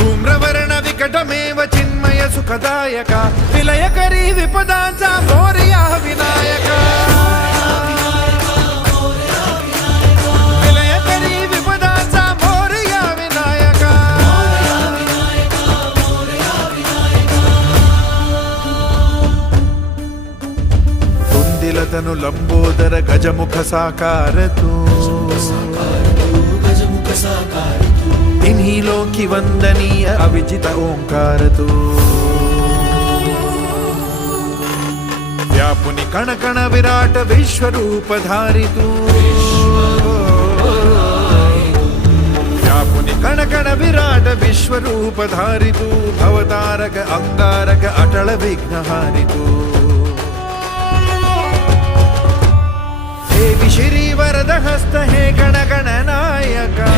धूम्रवर्ण विकटमेव चिन्मय सुखदायक विलयकरी विपदांचा मोरया विनायक विलयकरी विपदांचा मोरया विनायक कुंदिलतनु लंबोदर गजमुख साकार तू इन्हीं लोकी वंदनीय अविजित ओंकार तू व्यापुनि कण कण विराट विश्वरूप धारी तू व्यापुनि कण कण विराट विश्वरूप धारी तू भवतारक अंगारक अटल विघ्नहारी तू देवी श्री वरद हस्त हे गण गण नायका